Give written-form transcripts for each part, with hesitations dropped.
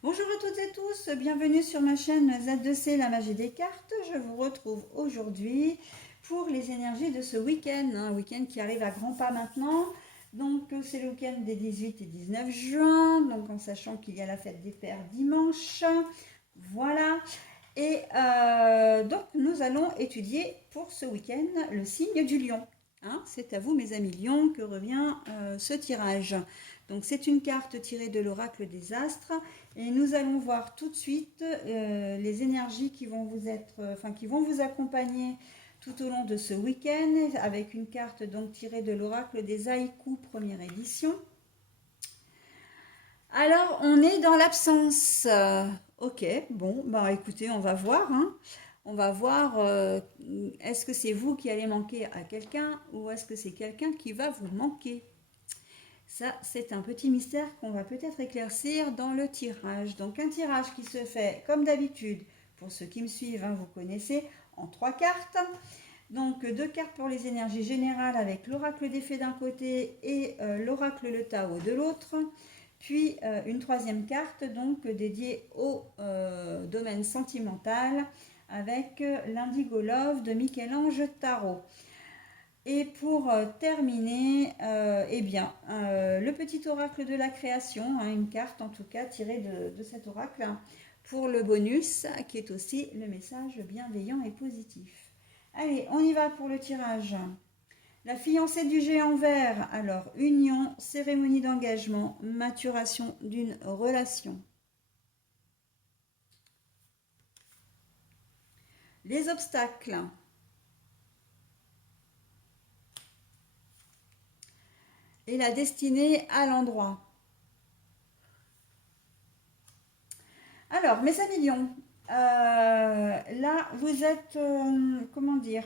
Bonjour à toutes et tous, bienvenue sur ma chaîne Z2C, la magie des cartes. Je vous retrouve aujourd'hui pour les énergies de ce week-end, un week-end qui arrive à grands pas maintenant. Donc c'est le week-end des 18 et 19 juin, donc en sachant qu'il y a la fête des pères dimanche. Voilà. Et donc nous allons étudier pour ce week-end le signe du lion. Hein, c'est à vous mes amis lions que revient ce tirage. Donc c'est une carte tirée de l'oracle des astres et nous allons voir tout de suite les énergies qui vont qui vont vous accompagner tout au long de ce week-end avec une carte donc tirée de l'oracle des haïkus première édition. Alors on est dans l'absence. Ok, bon, bah écoutez, on va voir. Hein. On va voir, est-ce que c'est vous qui allez manquer à quelqu'un ou est-ce que c'est quelqu'un qui va vous manquer? Ça, c'est un petit mystère qu'on va peut-être éclaircir dans le tirage. Donc un tirage qui se fait comme d'habitude, pour ceux qui me suivent, hein, vous connaissez, en 3 cartes. Donc 2 cartes pour les énergies générales avec l'oracle des fées d'un côté et l'oracle le Tao de l'autre. Puis une troisième carte donc dédiée au domaine sentimental avec l'Indigo Love de Michel-Ange Tarot. Et pour terminer, le petit oracle de la création, hein, une carte en tout cas tirée de cet oracle, hein, pour le bonus, qui est aussi le message bienveillant et positif. Allez, on y va pour le tirage. La fiancée du géant vert, alors union, cérémonie d'engagement, maturation d'une relation. Les obstacles. Et la destinée à l'endroit. Alors, mes amis lions, là, vous êtes, comment dire,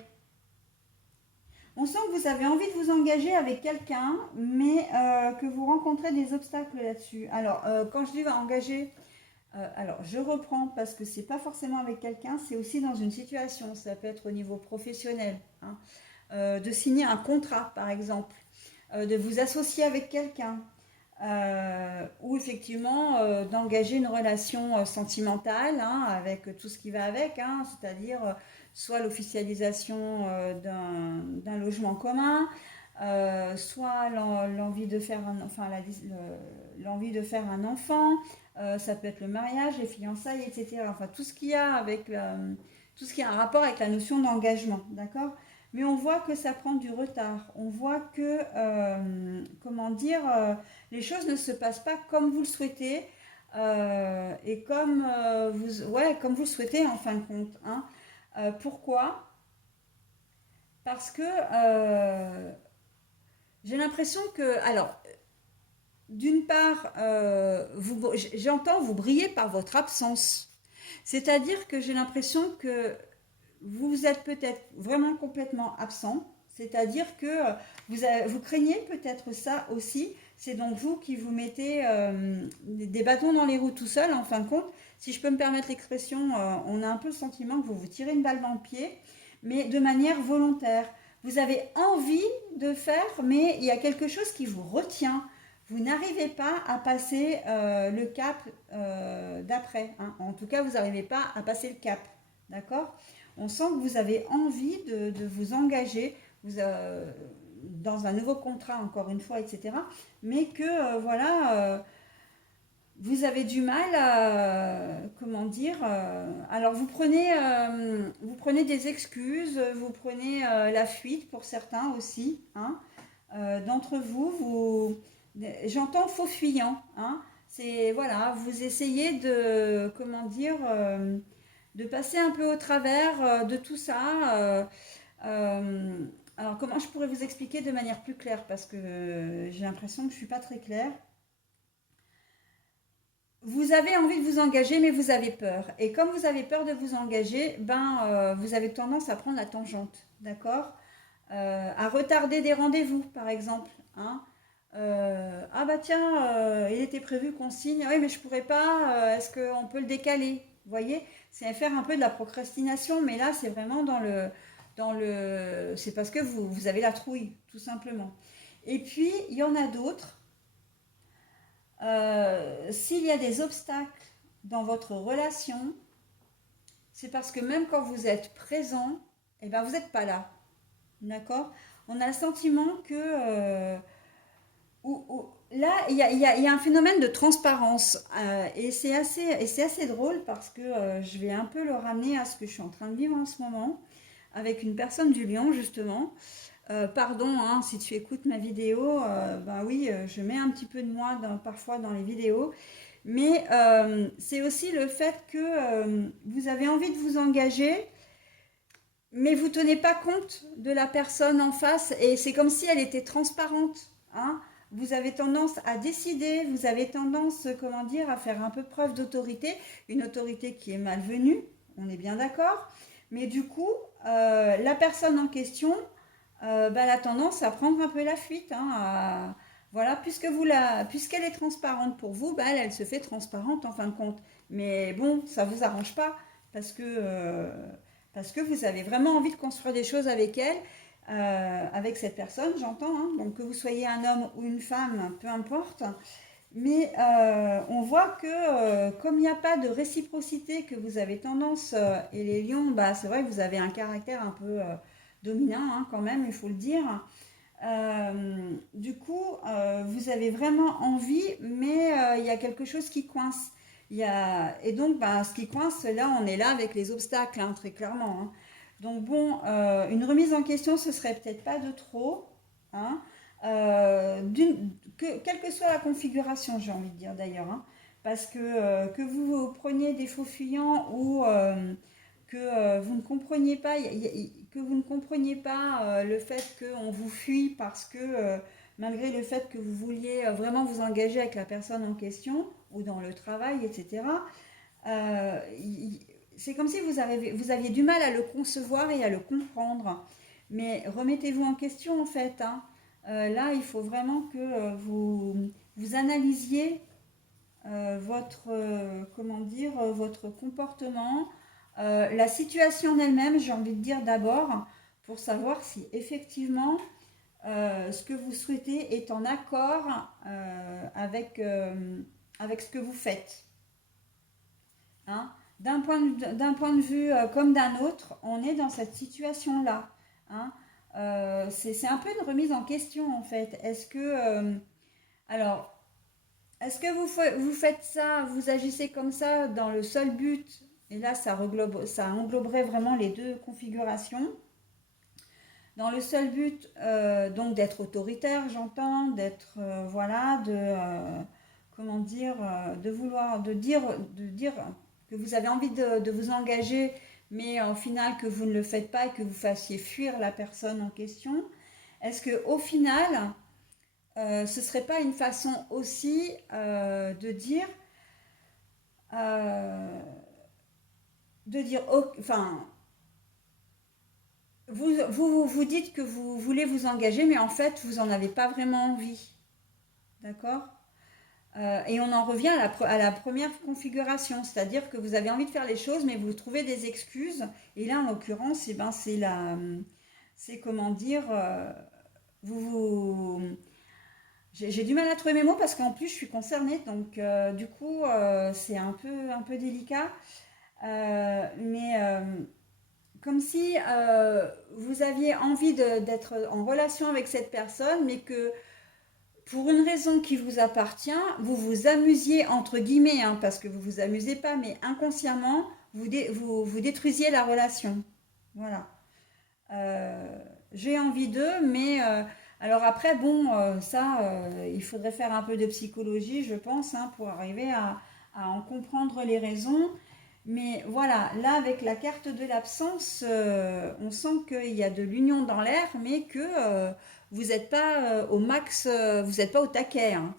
on sent que vous avez envie de vous engager avec quelqu'un, mais que vous rencontrez des obstacles là-dessus. Alors, quand je dis engager, alors je reprends parce que c'est pas forcément avec quelqu'un, c'est aussi dans une situation. Ça peut être au niveau professionnel, hein, de signer un contrat, par exemple, de vous associer avec quelqu'un, ou effectivement d'engager une relation sentimentale, hein, avec tout ce qui va avec, hein, c'est-à-dire soit l'officialisation d'un logement commun, soit l'envie de faire l'envie de faire un enfant, ça peut être le mariage, les fiançailles, etc. Enfin tout ce qu'il y a tout ce qui a un rapport avec la notion d'engagement, d'accord? Mais on voit que ça prend du retard. On voit que, comment dire, les choses ne se passent pas comme vous le souhaitez et comme, comme vous le souhaitez en fin de compte. Hein. Pourquoi? Parce que j'ai l'impression que, alors, d'une part, j'entends vous briller par votre absence. C'est-à-dire que j'ai l'impression que vous êtes peut-être vraiment complètement absent, c'est-à-dire que vous craignez peut-être ça aussi, c'est donc vous qui vous mettez des bâtons dans les roues tout seul, en fin de compte. Si je peux me permettre l'expression, on a un peu le sentiment que vous vous tirez une balle dans le pied, mais de manière volontaire. Vous avez envie de faire, mais il y a quelque chose qui vous retient. Vous n'arrivez pas à passer le cap d'après. Hein. En tout cas, vous n'arrivez pas à passer le cap. D'accord? On sent que vous avez envie de vous engager dans un nouveau contrat, encore une fois, etc. Mais que, vous avez du mal à, comment dire, alors vous prenez des excuses, vous prenez la fuite pour certains aussi, hein. D'entre j'entends faux fuyant, hein. C'est, voilà, vous essayez de, comment dire, de passer un peu au travers de tout ça. Alors, comment je pourrais vous expliquer de manière plus claire? Parce que j'ai l'impression que je ne suis pas très claire. Vous avez envie de vous engager, mais vous avez peur. Et comme vous avez peur de vous engager, vous avez tendance à prendre la tangente, d'accord? À retarder des rendez-vous, par exemple. Hein. Ah bah tiens, il était prévu qu'on signe. Oui, mais je pourrais pas. Est-ce qu'on peut le décaler? Vous voyez, c'est faire un peu de la procrastination, mais là, c'est vraiment c'est parce que vous avez la trouille, tout simplement. Et puis, il y en a d'autres. S'il y a des obstacles dans votre relation, c'est parce que même quand vous êtes présent, eh ben vous n'êtes pas là. D'accord? On a le sentiment que là, il y a un phénomène de transparence. Et c'est assez drôle parce que je vais un peu le ramener à ce que je suis en train de vivre en ce moment avec une personne du Lion, justement. Pardon, hein, si tu écoutes ma vidéo, ben oui, je mets un petit peu de moi parfois dans les vidéos. Mais c'est aussi le fait que vous avez envie de vous engager, mais vous tenez pas compte de la personne en face et c'est comme si elle était transparente, hein. Vous avez tendance à décider, vous avez tendance, comment dire, à faire un peu preuve d'autorité, une autorité qui est malvenue, on est bien d'accord. Mais du coup, la personne en question, bah, elle a tendance à prendre un peu la fuite, hein, voilà, puisqu'elle est transparente pour vous, bah, elle se fait transparente en fin de compte. Mais bon, ça vous arrange pas parce que vous avez vraiment envie de construire des choses avec elle, avec cette personne, j'entends, hein. Donc que vous soyez un homme ou une femme, peu importe. Mais on voit que comme il n'y a pas de réciprocité, que vous avez tendance, et les lions, bah, c'est vrai que vous avez un caractère un peu dominant, hein, quand même, il faut le dire. Du coup, vous avez vraiment envie, mais il y a quelque chose qui coince. Et donc, bah, ce qui coince, là, on est là avec les obstacles, hein, très clairement, hein. Donc bon, une remise en question, ce serait peut-être pas de trop, hein. Quelle que soit la configuration, j'ai envie de dire d'ailleurs, hein, parce que vous preniez des faux fuyants ou que vous ne compreniez pas, que vous ne compreniez pas le fait qu'on vous fuit parce que malgré le fait que vous vouliez vraiment vous engager avec la personne en question ou dans le travail, etc. euh, c'est comme si vous aviez du mal à le concevoir et à le comprendre. Mais remettez-vous en question en fait, hein. Là, il faut vraiment que vous analysiez votre, comment dire, votre comportement, la situation en elle-même, j'ai envie de dire d'abord, pour savoir si effectivement ce que vous souhaitez est en accord avec ce que vous faites, hein. D'un point de vue comme d'un autre, on est dans cette situation-là, hein. C'est un peu une remise en question en fait. Alors, est-ce que vous faites ça, vous agissez comme ça dans le seul but, et là ça engloberait vraiment les deux configurations, dans le seul but donc d'être autoritaire, j'entends, d'être, voilà, comment dire, de vouloir, de dire que vous avez envie de vous engager, mais au final que vous ne le faites pas et que vous fassiez fuir la personne en question. Est-ce que au final, ce ne serait pas une façon aussi euh, de dire, enfin, vous dites que vous voulez vous engager, mais en fait, vous n'en avez pas vraiment envie. D'accord? Et on en revient à la première configuration, c'est-à-dire que vous avez envie de faire les choses, mais vous trouvez des excuses. Et là, en l'occurrence, eh ben, c'est comment dire, vous, vous, j'ai du mal à trouver mes mots parce qu'en plus, je suis concernée, donc du coup, c'est un peu délicat. Mais comme si vous aviez envie d'être en relation avec cette personne, mais que pour une raison qui vous appartient, vous vous amusiez, entre guillemets, hein, parce que vous vous amusez pas, mais inconsciemment, vous détruisiez la relation. Voilà. Euh, j'ai envie d'eux, mais alors après, bon, ça, il faudrait faire un peu de psychologie, je pense, hein, pour arriver à en comprendre les raisons. Mais voilà, là, avec la carte de l'absence, on sent qu'il y a de l'union dans l'air, mais que vous n'êtes pas au max, vous n'êtes pas au taquet, hein.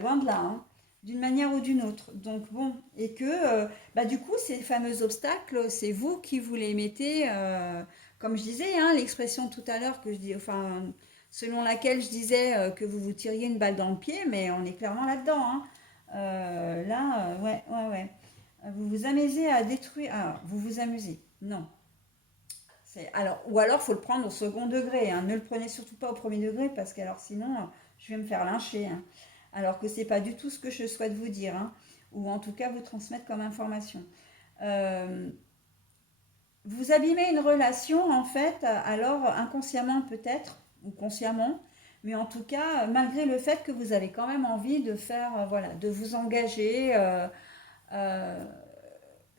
Loin de là, hein, d'une manière ou d'une autre. Donc bon, et que bah, du coup, ces fameux obstacles, c'est vous qui vous les mettez, comme je disais, hein, l'expression tout à l'heure que je dis, enfin, selon laquelle je disais que vous vous tiriez une balle dans le pied, mais on est clairement là-dedans, hein. Là, ouais, ouais, ouais. Vous vous amusez à détruire. Ah, vous vous amusez. Non. Alors, ou alors, il faut le prendre au second degré, hein. Ne le prenez surtout pas au premier degré parce que alors sinon, je vais me faire lyncher, hein. Alors que c'est pas du tout ce que je souhaite vous dire, hein. ou en tout cas vous transmettre comme information. Vous abîmez une relation en fait, alors inconsciemment peut-être, ou consciemment, mais en tout cas, malgré le fait que vous avez quand même envie de faire, voilà, de vous engager. Euh,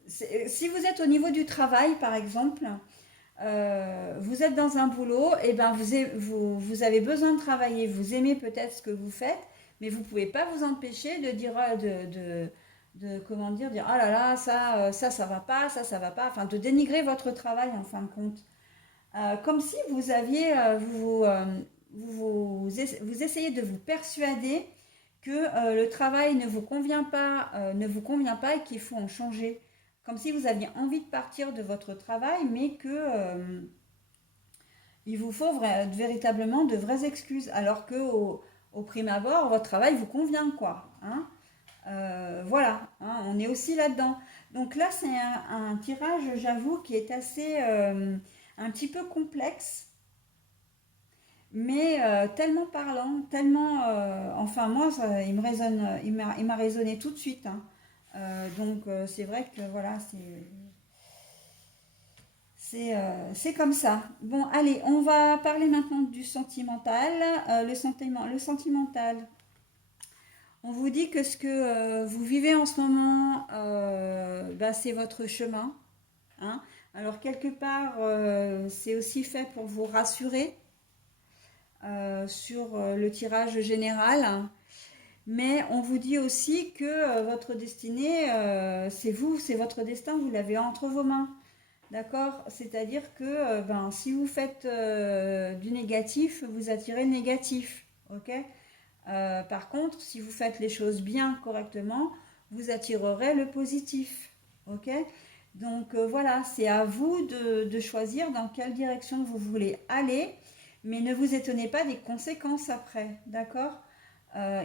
si vous êtes au niveau du travail, par exemple, vous êtes dans un boulot, et ben vous avez besoin de travailler, vous aimez peut-être ce que vous faites, mais vous ne pouvez pas vous empêcher de dire, comment dire, ah là là, ça va pas, ça va pas, enfin de dénigrer votre travail en fin de compte. Comme si vous aviez, vous essayez de vous persuader que le travail ne vous convient pas et qu'il faut en changer. Comme si vous aviez envie de partir de votre travail, mais que il vous faut véritablement de vraies excuses, alors que au prime abord, votre travail vous convient, quoi. Hein. Voilà, hein, on est aussi là-dedans. Donc là, c'est un tirage, j'avoue, qui est assez un petit peu complexe, mais tellement parlant, tellement, enfin moi, il me résonne, il m'a résonné tout de suite. Hein. Donc c'est vrai que voilà, c'est comme ça. Bon, allez, on va parler maintenant du sentimental. Le sentimental. On vous dit que ce que vous vivez en ce moment, bah, c'est votre chemin. Hein. Alors quelque part, c'est aussi fait pour vous rassurer sur le tirage général. Mais on vous dit aussi que votre destinée, c'est vous, c'est votre destin, vous l'avez entre vos mains. D'accord? C'est-à-dire que ben, si vous faites du négatif, vous attirez le négatif. Ok? Par contre, si vous faites les choses bien, correctement, vous attirerez le positif. Ok? Donc voilà, c'est à vous de choisir dans quelle direction vous voulez aller, mais ne vous étonnez pas des conséquences après. D'accord?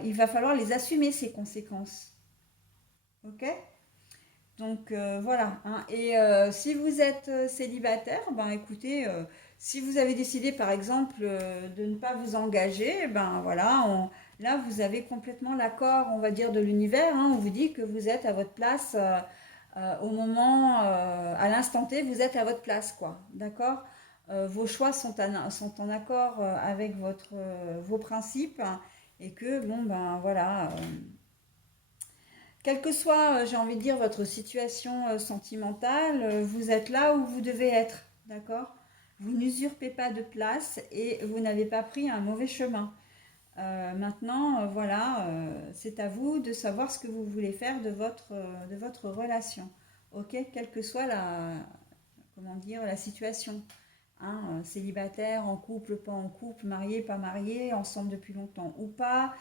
Il va falloir les assumer, ces conséquences. Ok? Donc voilà. Hein. Et si vous êtes célibataire, ben écoutez, si vous avez décidé par exemple de ne pas vous engager, ben voilà, là vous avez complètement l'accord, on va dire, de l'univers. Hein. On vous dit que vous êtes à votre place au moment, à l'instant T, vous êtes à votre place, quoi. D'accord? Vos choix sont en accord avec vos principes et que bon ben voilà. Quelle que soit, j'ai envie de dire, votre situation sentimentale, vous êtes là où vous devez être, d'accord? Vous n'usurpez pas de place et vous n'avez pas pris un mauvais chemin. Maintenant, voilà, c'est à vous de savoir ce que vous voulez faire de votre relation, ok? Quelle que soit comment dire, la situation. Hein, célibataire, en couple, pas en couple, marié, pas marié, ensemble depuis longtemps ou pas,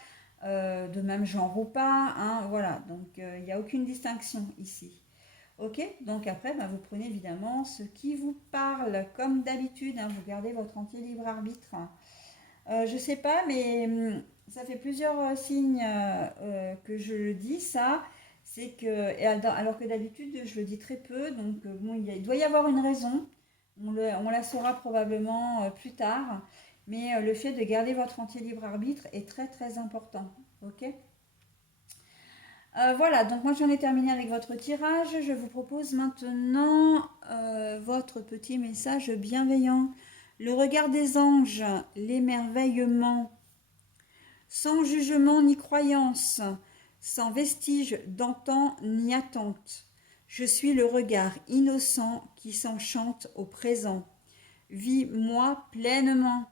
de même genre ou pas, hein, voilà, donc il n'y a aucune distinction ici. Ok, donc après, ben, vous prenez évidemment ce qui vous parle, comme d'habitude, hein, vous gardez votre entier libre arbitre. Je sais pas, mais ça fait plusieurs signes que je le dis, ça. C'est que, alors que d'habitude, je le dis très peu, donc bon, il doit y avoir une raison. On la saura probablement plus tard, mais le fait de garder votre entier libre arbitre est très très important. Ok. Voilà, donc moi j'en ai terminé avec votre tirage. Je vous propose maintenant votre petit message bienveillant. Le regard des anges, l'émerveillement, sans jugement ni croyance, sans vestige d'antan ni attente. Je suis le regard innocent qui s'enchante au présent. Vis-moi pleinement.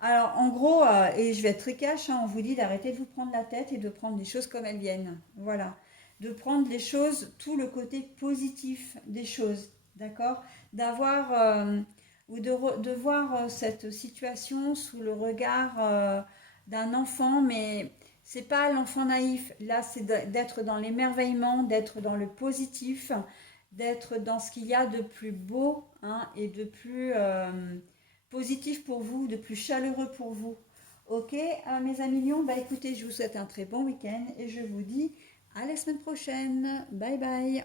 Alors, en gros, et je vais être très cash, hein, on vous dit d'arrêter de vous prendre la tête et de prendre les choses comme elles viennent. Voilà. De prendre les choses, tout le côté positif des choses. D'accord? D'avoir ou de voir cette situation sous le regard d'un enfant, mais c'est pas l'enfant naïf. Là, c'est d'être dans l'émerveillement, d'être dans le positif, d'être dans ce qu'il y a de plus beau, hein, et de plus positif pour vous, de plus chaleureux pour vous. Ok, mes amis lions, bah écoutez, je vous souhaite un très bon week-end et je vous dis à la semaine prochaine. Bye bye.